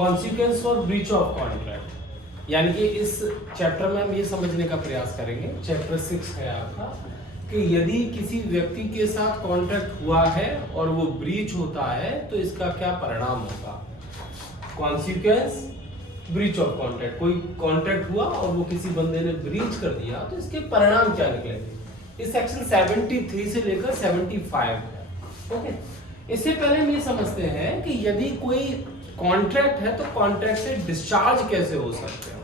Consequence for breach of contract, यानी कि इस चैप्टर में हम ये समझने का प्रयास करेंगे, चैप्टर 6 है आपका, कि यदि किसी व्यक्ति के साथ कॉन्ट्रैक्ट हुआ है और वो ब्रीच होता है तो इसका क्या परिणाम होगा। कॉन्सिक्वेंस ब्रीच ऑफ कॉन्ट्रैक्ट, कोई कॉन्ट्रैक्ट हुआ और वो किसी बंदे ने ब्रीच कर दिया तो इसके परिणाम क्या निकलेंगे। इस सेक्शन 73 से लेकर 75 है। ओके, इससे पहले हम ये समझते हैं कि यदि कोई कॉन्ट्रैक्ट है तो कॉन्ट्रैक्ट से डिस्चार्ज कैसे हो सकते हैं।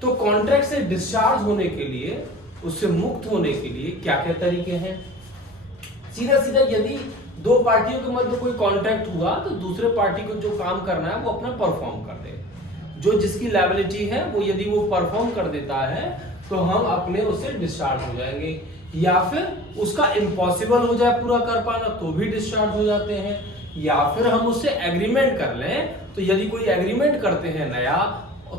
तो कॉन्ट्रैक्ट से डिस्चार्ज होने के लिए, उससे मुक्त होने के लिए क्या क्या तरीके हैं। सीधा सीधा यदि दो पार्टियों के मध्य कोई कॉन्ट्रैक्ट हुआ तो दूसरे पार्टी को जो काम करना है वो अपना परफॉर्म कर दे, जो जिसकी लायबिलिटी है वो यदि वो परफॉर्म कर देता है तो हम अपने उससे डिस्चार्ज हो जाएंगे, या फिर उसका इम्पॉसिबल हो जाए पूरा कर पाना तो भी डिस्चार्ज हो जाते हैं, या फिर हम उससे एग्रीमेंट कर लें। तो यदि कोई एग्रीमेंट करते हैं नया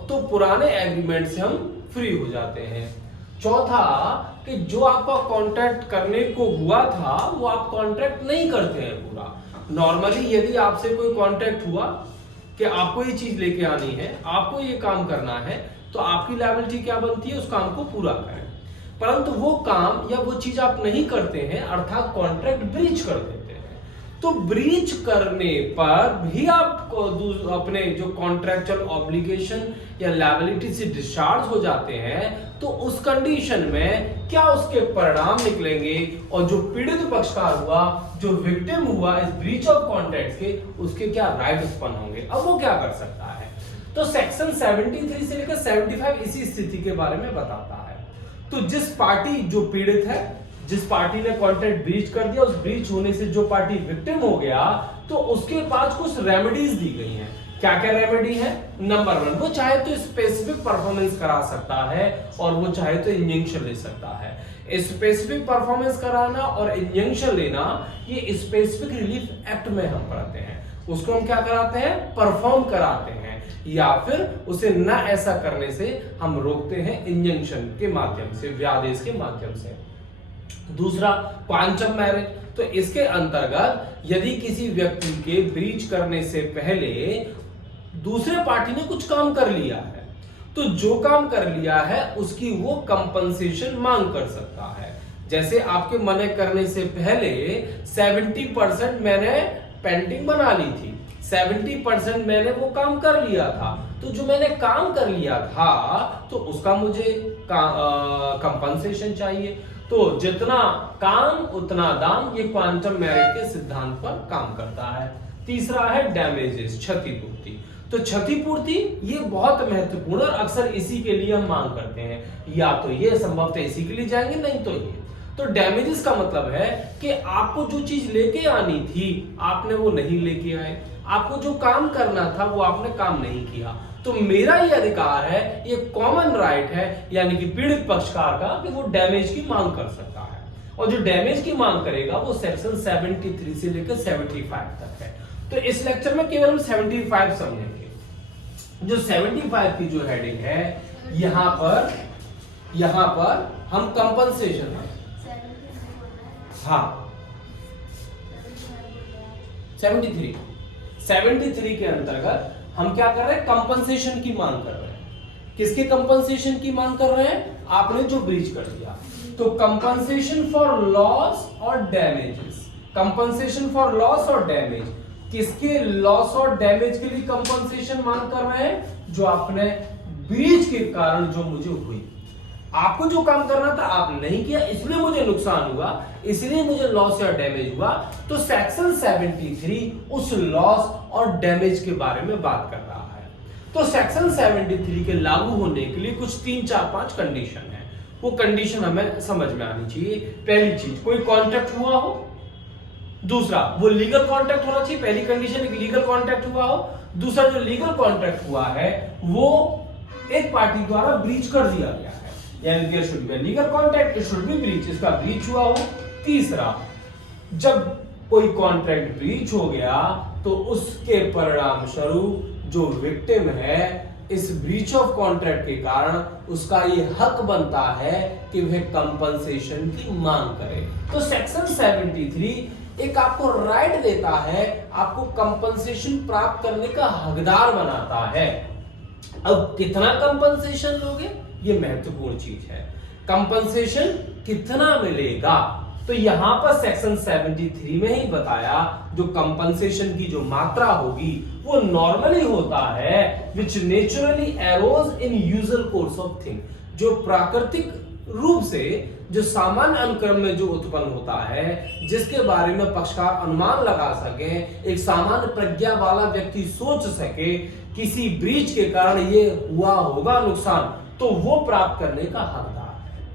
तो पुराने एग्रीमेंट से हम फ्री हो जाते हैं। चौथा, कि जो आपका कॉन्ट्रैक्ट करने को हुआ था वो आप कॉन्ट्रैक्ट नहीं करते हैं पूरा। नॉर्मली यदि आपसे कोई कॉन्ट्रैक्ट हुआ कि आपको ये चीज लेके आनी है, आपको ये काम करना है, तो आपकी लायबिलिटी क्या बनती है, उस काम को पूरा करें। परंतु वो काम या वो चीज आप नहीं करते हैं, अर्थात कॉन्ट्रैक्ट ब्रीच कर देते हैं, तो ब्रीच करने पर भी आपको अपने जो कॉन्ट्रैक्चुअल ऑब्लिगेशन या लायबिलिटी से डिस्चार्ज हो जाते हैं। तो उस कंडीशन में क्या उसके परिणाम निकलेंगे, और जो पीड़ित पक्षकार हुआ, जो विक्टिम हुआ इस ब्रीच ऑफ कॉन्ट्रैक्ट के, उसके क्या राइट उत्पन्न होंगे, अब वो क्या कर सकता है। तो सेक्शन 73 से लेकर 75 इसी स्थिति के बारे में बताता है। तो जिस पार्टी जो पीड़ित है, जिस पार्टी ने कॉन्ट्रैक्ट ब्रीच कर दिया, उस ब्रीच होने से जो पार्टी विक्टिम हो गया, तो उसके पास कुछ रेमेडीज दी गई हैं। क्या क्या रेमेडी है। नंबर 1, वो चाहे तो स्पेसिफिक परफॉर्मेंस करा सकता है और वो चाहे तो इंजंक्शन ले सकता है। स्पेसिफिक परफॉर्मेंस कराना और इंजंक्शन लेना ये स्पेसिफिक रिलीफ एक्ट में हम पढ़ते हैं। उसको हम क्या कराते हैं, परफॉर्म कराते हैं, या फिर उसे न ऐसा करने से हम रोकते हैं इंजंक्शन के माध्यम से, व्यादेश के माध्यम से। दूसरा, क्वांटम मैरिज। तो इसके अंतर्गत यदि किसी व्यक्ति के ब्रीच करने से पहले दूसरे पार्टी ने कुछ काम कर लिया है, तो जो काम कर लिया है उसकी वो कंपनसेशन मांग कर सकता है। जैसे आपके मना करने से पहले 70% मैंने पेंटिंग बना ली थी, 70% मैंने वो काम कर लिया था, तो जो मैंने काम कर लिया था तो उसका मुझे कंपनसेशन चाहिए। तो जितना काम उतना दाम, ये क्वांटम मेरिट के सिद्धांत पर काम करता है। तीसरा है डैमेजेस, क्षतिपूर्ति। तो क्षतिपूर्ति ये बहुत महत्वपूर्ण और अक्सर इसी के लिए हम मांग करते हैं, या तो ये संभवतः इसी के लिए जाएंगे, नहीं तो ये। तो डैमेजेस का मतलब है कि आपको जो चीज लेके आनी थी आपने वो नहीं लेके आए, आपको जो काम करना था वो आपने काम नहीं किया, तो मेरा ये अधिकार है, ये कॉमन राइट है, यानी कि पीड़ित पक्षकार का, कि वो डैमेज की मांग कर सकता है। और जो डैमेज की मांग करेगा वो सेक्शन 73 से लेकर 75 तक है। तो इस लेक्चर में केवल हम 75 समझेंगे। जो 75 की जो हेडिंग है, यहां पर हम कंपनसेशन, हाँ 73 के अंतर्गत हम क्या कर रहे हैं, कंपनसेशन की मांग कर रहे हैं। किसके कंपनसेशन की मांग कर रहे हैं, आपने जो ब्रीच कर दिया। तो कंपनसेशन फॉर लॉस और डैमेजेस, कंपनसेशन फॉर लॉस और डैमेज, किसके लॉस और डैमेज के लिए कंपनसेशन मांग कर रहे हैं, जो आपने ब्रीच के कारण जो मुझे हुई, आपको जो काम करना था आप नहीं किया, इसलिए मुझे नुकसान हुआ, इसलिए मुझे लॉस या डैमेज हुआ। तो सेक्शन 73 उस लॉस और डैमेज के बारे में बात कर रहा है। तो सेक्शन 73 के लागू होने के लिए कुछ 3, 4, 5 कंडीशन है। वो कंडीशन हमें समझ में आनी चाहिए। पहली चीज, कोई कॉन्ट्रैक्ट हुआ हो। दूसरा, वो लीगल कॉन्ट्रैक्ट होना चाहिए। पहली कंडीशन एक लीगल कॉन्ट्रैक्ट हुआ हो। दूसरा, जो लीगल कॉन्ट्रैक्ट हुआ है वो एक पार्टी द्वारा ब्रीच कर दिया गया है, यानी there should be legal contract, it should be breach, इसका ब्रीच हुआ हो। तीसरा, जब कोई कॉन्ट्रैक्ट ब्रीच हो गया तो उसके परिणाम स्वरूप जो विक्टिम है इस ब्रीच ऑफ कॉन्ट्रैक्ट के कारण उसका ये हक बनता है कि वह कंपनसेशन की मांग करे। तो सेक्शन 73 एक आपको राइट देता है, आपको कंपनसेशन प्राप्त करने का हकदार बनाता है। अब कितना कंपनसेशन लोगे, ये महत्वपूर्ण चीज है। कंपनसेशन कितना मिलेगा, तो यहां पर सेक्शन 73 में ही बताया, जो कंपनसेशन की जो मात्रा होगी वो नॉर्मली होता है which naturally arose in usual course of thing, जो प्राकृतिक रूप से जो सामान्य अनुक्रम में जो उत्पन्न होता है, जिसके बारे में पक्षकार अनुमान लगा सके, एक सामान्य प्रज्ञा वाला व्यक्ति सोच सके किसी ब्रीच के कारण ये हुआ होगा नुकसान, तो वो प्राप्त करने का हकदार है।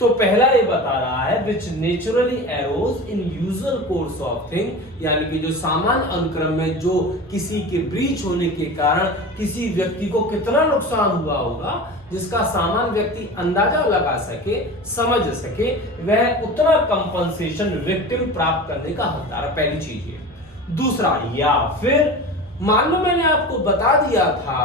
तो पहला ये बता रहा है which naturally arose in usual course of thing, यानी कि जो सामान्य अनुक्रम में जो किसी के ब्रीच होने के कारण किसी व्यक्ति को कितना नुकसान हुआ होगा, जिसका सामान्य व्यक्ति अंदाजा लगा सके, समझ सके, वह उतना कंपनसेशन विक्टिम प्राप्त करने का हकदार है। पहली चीज है। दूसरा, या फिर मान लो मैंने आपको बता दिया था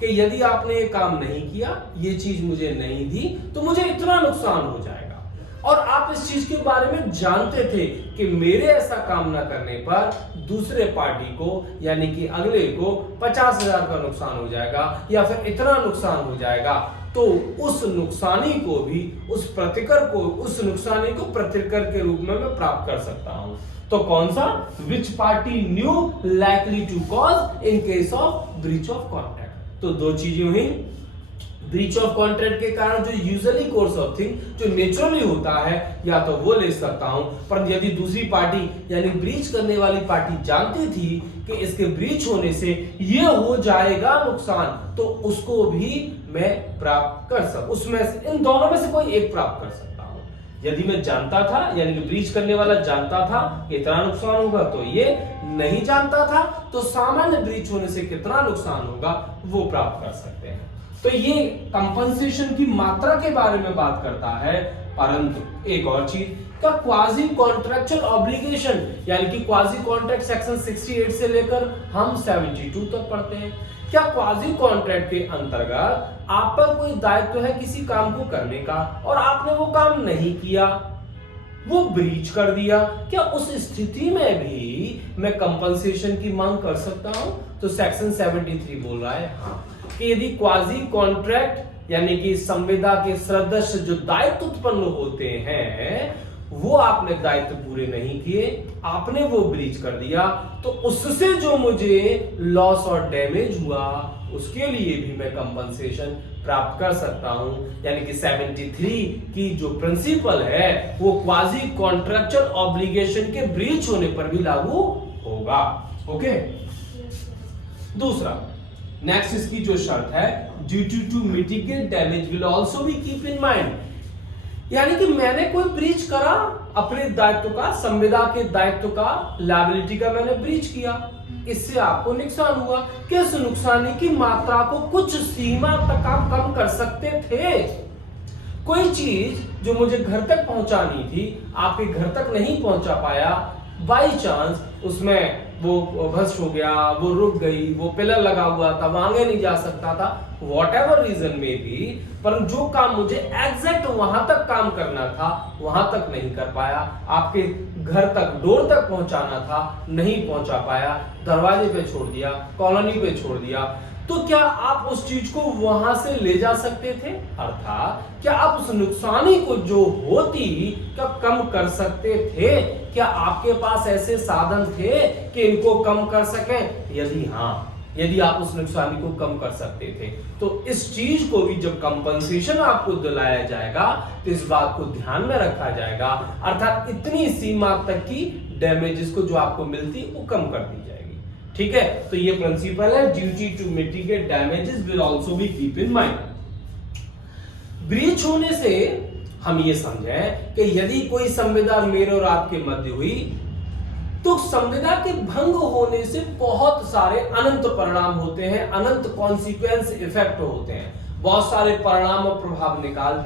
कि यदि आपने ये काम नहीं किया, ये चीज मुझे नहीं दी, तो मुझे इतना नुकसान हो जाएगा, और आप इस चीज के बारे में जानते थे कि मेरे ऐसा काम ना करने पर दूसरे पार्टी को यानी कि अगले को 50,000 का नुकसान हो जाएगा या फिर इतना नुकसान हो जाएगा, तो उस नुकसानी को भी, उस प्रतिकर को, उस नुकसानी को प्रतिकर के रूप में मैं प्राप्त कर सकता हूं। तो कौन सा, which party new likely to cause in case of breach of contract. तो दो चीजें हुई, ब्रीच ऑफ कॉन्ट्रैक्ट के कारण जो यूजुअली कोर्स ऑफ थिंग जो नेचुरली होता है, या तो वो ले सकता हूं, पर यदि दूसरी पार्टी यानी ब्रीच करने वाली पार्टी जानती थी कि इसके ब्रीच होने से ये हो जाएगा नुकसान, तो उसको भी मैं प्राप्त कर सकता, उसमें से इन दोनों में से कोई एक प्राप्त कर सकता हूं। यदि मैं जानता था, यानी कि ब्रीच करने वाला जानता था कि इतना नुकसान होगा, तो ये नहीं जानता था, तो सामान्य ब्रीच होने से कितना नुकसान होगा वो प्राप्त कर सकते हैं। तो ये कंपनसेशन की मात्रा के बारे में बात करता है। परंतु एक और चीज का, क्वाजी कॉन्ट्रैक्चुअल ऑब्लिगेशन, यानी कि क्वाजी कॉन्ट्रैक्ट सेक्शन 68 से लेकर हम 72 तक पढ़ते हैं। क्या क्वाजी कॉन्ट्रैक्ट के अंतर्गत आप पर कोई दायित्व है किसी काम को करने का, और आपने वो काम नहीं किया, वो ब्रीच कर दिया, क्या उस स्थिति में भी मैं कंपनसेशन की मांग कर सकता हूं? तो सेक्शन 73 बोल रहा है हाँ, कि यदि क्वाजी कॉन्ट्रैक्ट यानी कि संविदा के सदस्य जो दायित्व उत्पन्न होते हैं, वो आपने दायित्व पूरे नहीं किए, आपने वो ब्रीच कर दिया, तो उससे जो मुझे लॉस और डैमेज हुआ, उसके लिए भी मैं कंपनसेशन प्राप्त कर सकता हूं। यानी कि 73 की जो प्रिंसिपल है वो क्वाजी कॉन्ट्रैक्चुअल ऑब्लिगेशन के ब्रीच होने पर भी लागू होगा। ओके, दूसरा, नेक्स्ट इसकी जो शर्त है, duty to mitigate damage will also be keep in mind, यानी कि मैंने कोई ब्रीच करा अपने दायित्व का, संविदा के दायित्व का, लायबिलिटी का मैंने ब्रीच किया, इससे आपको नुकसान हुआ, किस नुकसानी की मात्रा को कुछ सीमा तक आप कम कर सकते थे। कोई चीज जो मुझे घर तक पहुंचानी थी, आपके घर तक नहीं पहुंचा पाया, बाई चांस उसमें वो भ्रष्ट हो गया, वो रुक गई, वो पिलर लगा हुआ था, वहां आगे नहीं जा सकता था, व्हाटएवर रीजन में भी, पर जो काम मुझे एग्जैक्ट वहां तक काम करना था वहां तक नहीं कर पाया, आपके घर तक, डोर तक पहुंचाना था, नहीं पहुंचा पाया, दरवाजे पे छोड़ दिया, कॉलोनी पे छोड़ दिया, तो क्या आप उस चीज को वहां से ले जा सकते थे? अर्थात क्या आप उस नुकसानी को जो होती क्या कम कर सकते थे? क्या आपके पास ऐसे साधन थे कि इनको कम कर सकें? यदि हाँ, यदि आप उस नुकसानी को कम कर सकते थे, तो इस चीज को भी जब कंपनसेशन आपको दिलाया जाएगा तो इस बात को ध्यान में रखा जाएगा, अर्थात इतनी सीमा तक की डैमेजेस को जो आपको मिलती वो कम कर दी जाएगी। ठीक है, तो ये प्रिंसिपल है, duty to mitigate damages will also be keep in mind. Breach होने से हम ये समझें कि यदि कोई संविदा मेरे और आपके मध्य हुई, तो संविदा के भंग होने से बहुत सारे अनंत परिणाम होते हैं, अनंत कॉन्सिक्वेंस इफेक्ट होते हैं, बहुत सारे परिणाम और प्रभाव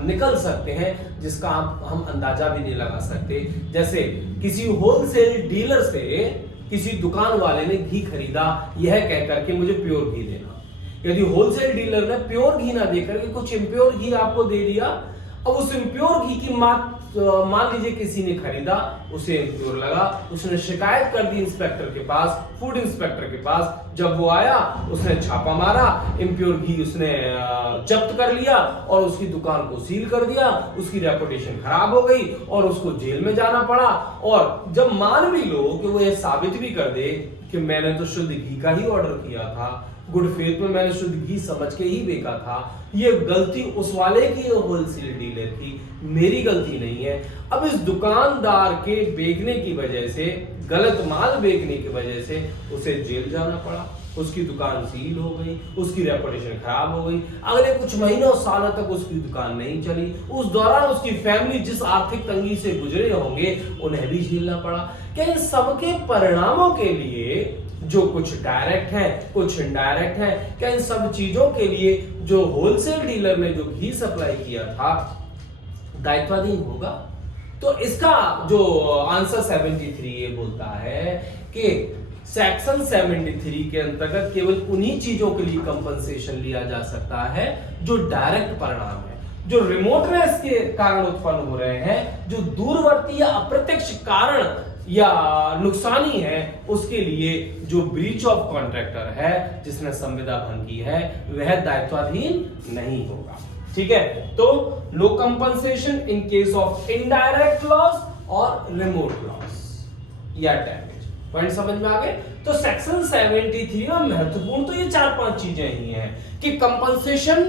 निकल सकते हैं जिसका हम अंदाजा भी नहीं लगा सकते। जैसे किसी होलसेल डीलर से किसी दुकान वाले ने घी खरीदा, यह कहकर के मुझे प्योर घी देना, यदि होलसेल डीलर ने प्योर घी ना देकर के कुछ इम्प्योर घी आपको दे दिया, अब उस इम्प्योर घी की तो मान लीजिए किसी ने खरीदा, उसे इम्प्योर लगा, उसने शिकायत कर दी इंस्पेक्टर के पास, फूड इंस्पेक्टर के पास। जब वो आया, उसने छापा मारा, इम्प्योर घी उसने जब्त कर लिया और उसकी दुकान को सील कर दिया। उसकी रेपुटेशन खराब हो गई और उसको जेल में जाना पड़ा। और जब मान भी लो कि वो ये साबित भी कर दे कि मैंने तो शुद्ध घी का ही ऑर्डर किया था, गुड फेथ में मैंने शुद्ध घी समझ के ही बेचा था, ये गलती उस वाले की होलसेल डीलर की, मेरी गलती नहीं है। अब इस दुकानदार के बेचने की वजह से, गलत माल बेचने की वजह से उसे जेल जाना पड़ा, उसकी दुकान सील हो गई, उसकी रेपुटेशन खराब हो गई। अगले कुछ महीनों सालों तक उसकी दुकान नहीं चली। उस दौरान उसकी फैमिली जिस आर्थिक तंगी से गुजरे होंगे उन्हें भी झेलना पड़ा। क्या इन सबके परिणामों के लिए, जो कुछ डायरेक्ट है कुछ इनडायरेक्ट है, क्या इन सब चीजों के लिए जो होलसेल डीलर ने जो घी सप्लाई किया था दायित्वाधीन होगा? तो इसका जो आंसर 73 ये बोलता है कि सेक्शन 73 के अंतर्गत केवल उन्हीं चीजों के लिए कंपनसेशन लिया जा सकता है जो डायरेक्ट परिणाम है, जो रिमोटनेस के कारण उत्पन्न हो रहे हैं, जो दूरवर्ती या अप्रत्यक्ष कारण या नुकसानी है, उसके लिए जो ब्रीच ऑफ कॉन्ट्रैक्टर है, जिसने संविदा भंग की है, वह दायित्वाधीन नहीं होगा। ठीक है, तो no compensation in case of indirect loss और रिमोट लॉस या डैमेज। पॉइंट समझ में आ गए? तो सेक्शन 73 में महत्वपूर्ण तो ये 4-5 चीजें ही हैं कि कंपनसेशन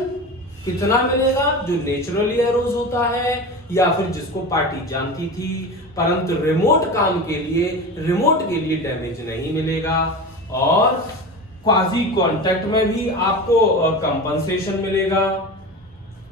कितना मिलेगा, जो नेचुरली एरोज होता है या फिर जिसको पार्टी जानती थी, परंतु रिमोट काम के लिए डैमेज नहीं मिलेगा। और क्वाजी कॉन्ट्रैक्ट में भी आपको कंपनसेशन मिलेगा,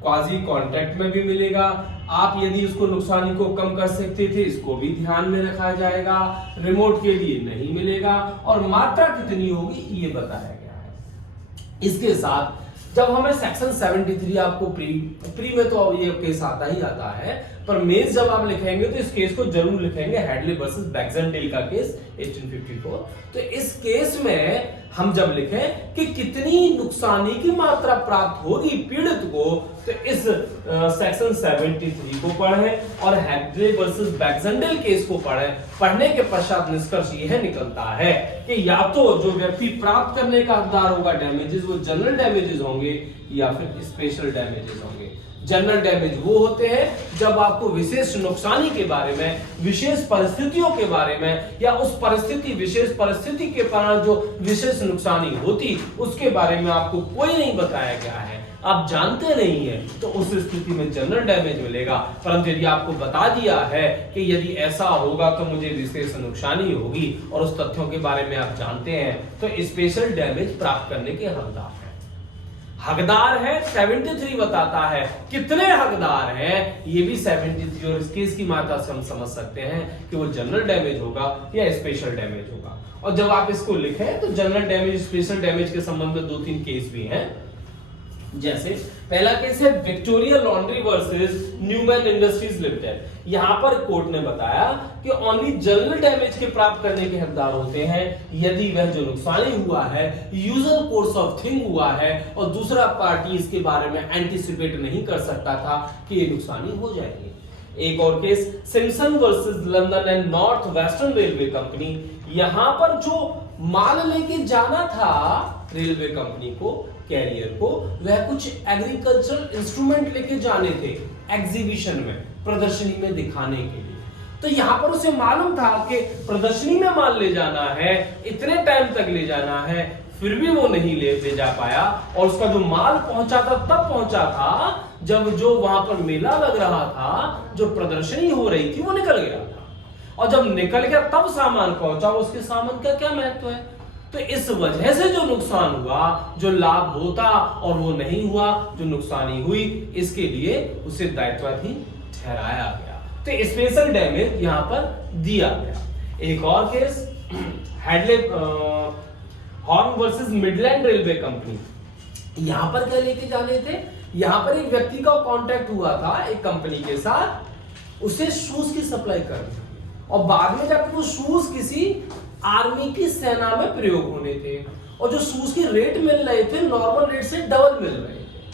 क्वाजी कॉन्ट्रैक्ट में भी मिलेगा। आप यदि उसको नुकसानी को कम कर सकते थे, इसको भी ध्यान में रखा जाएगा। रिमोट के लिए नहीं मिलेगा और मात्रा कितनी होगी ये बताया गया है। इसके साथ जब हमें सेक्शन 73 आपको प्री में तो ये केस आता ही आता है, पर मेंस जब आप लिखेंगे तो इस केस को जरूर लिखेंगे, हेडले वर्सेस बैक्सडेल का केस 1854। तो इस केस में हम जब लिखें कि कितनी नुकसानी की मात्रा प्राप्त होगी पीड़ित को, तो इस सेक्शन 73 को पढ़ें और हेडले वर्सेस बैक्सडेल केस को पढ़ें। पढ़ने के पश्चात निष्कर्ष यह निकलता है कि या तो जो व्यक्ति प्राप्त करने का हकदार होगा डैमेजेस, वो जनरल डैमेजेस होंगे या फिर स्पेशल डैमेजेस होंगे। जनरल डैमेज वो होते हैं जब आपको विशेष नुकसानी के बारे में, विशेष परिस्थितियों के बारे में, या उस परिस्थिति, विशेष परिस्थिति के कारण जो विशेष नुकसानी होती उसके बारे में आपको कोई नहीं बताया गया है, आप जानते नहीं है, तो उस स्थिति में जनरल डैमेज मिलेगा। परंतु यदि आपको बता दिया है कि यदि ऐसा होगा तो मुझे विशेष नुकसानी होगी और उस तथ्यों के बारे में आप जानते हैं, तो स्पेशल डैमेज प्राप्त करने के हकदार हैं। हकदार है 73 बताता है, कितने हकदार हैं ये भी 73 और इस केस की मात्रा से हम समझ सकते हैं कि वो जनरल डैमेज होगा या स्पेशल डैमेज होगा। और जब आप इसको लिखें तो जनरल डैमेज, स्पेशल डैमेज के संबंध में 2-3 केस भी हैं। जैसे पहला केस है Victoria laundry versus Newman industries limited. यहां पर कोर्ट ने बताया कि ओनली जनरल डैमेज के प्राप्त करने के हकदार होते हैं यदि वह जो नुकसानी हुआ है यूजुअल कोर्स ऑफ थिंग हुआ है और दूसरा पार्टी इसके बारे में एंटीसिपेट नहीं कर सकता था कि ये नुकसानी हो जाएगी। एक और case Simpson versus London and north western railway Company. यहां पर जो माल लेके जाना था रेलवे कंपनी को, कैरियर को, वह कुछ एग्रीकल्चरल इंस्ट्रूमेंट लेके जाने थे एग्जीबिशन में, प्रदर्शनी में दिखाने के लिए। तो यहां पर उसे मालूम था कि प्रदर्शनी में माल ले जाना है, इतने टाइम तक ले जाना है, फिर भी वो नहीं ले जा पाया। और उसका जो माल पहुंचा था तब पहुंचा था जब जो वहां पर मेला लग रहा था, जो प्रदर्शनी हो रही थी, वो निकल गया था। और जब निकल गया तब सामान पहुंचा, उसके सामान का क्या महत्व है? तो इस वजह से जो नुकसान हुआ, जो लाभ होता और वो नहीं हुआ, जो नुकसानी हुई, इसके लिए उसे दायित्वाधीन ठहराया गया। तो स्पेशल डैमेज यहां पर दिया गया। एक और case Hadlee horn versus Midland Railway Company. यहां पर क्या लेके जाने थे? यहां पर एक व्यक्ति का कॉन्ट्रैक्ट हुआ था एक कंपनी के साथ, उसे शूज की सप्लाई करनी, और बाद में जब वो शूज किसी आर्मी की सेना में प्रयोग होने थे और जो शूज के रेट मिल रहे थे नॉर्मल रेट से डबल मिल रहे थे,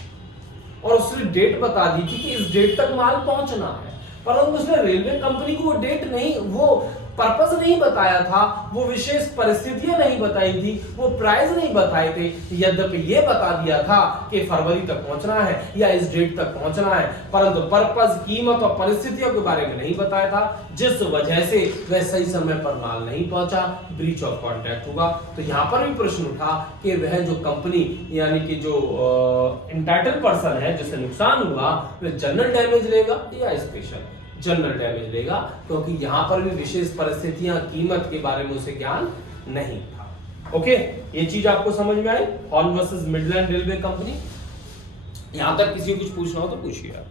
और उसने डेट बता दी थी कि इस डेट तक माल पहुंचना है। परंतु उसने रेलवे कंपनी को वो डेट नहीं, वो पर्पस नहीं बताया था, वो विशेष परिस्थितियां नहीं बताई थी, वो प्राइस नहीं बताए थे। यद्यपि ये बता दिया था कि फरवरी तक पहुंचना है या इस डेट तक पहुंचना है, परंतु पर्पस, कीमत और परिस्थितियों के बारे में नहीं बताया था, जिस वजह से वह सही समय पर माल नहीं पहुंचा, ब्रीच ऑफ कॉन्ट्रैक्ट होगा। तो यहां पर भी प्रश्न उठा कि वह जो कंपनी यानी कि जो इंटाइटल पर्सन है जिसे नुकसान हुआ, वह जनरल डैमेज लेगा या स्पेशल जनरल डैमेज लेगा, क्योंकि यहां पर भी विशेष परिस्थितियां, कीमत के बारे में उसे ज्ञान नहीं था। ओके, ये चीज आपको समझ में आई। Horne versus Midland Railway Company. यहां तक किसी को कुछ पूछना हो तो पूछिए आप।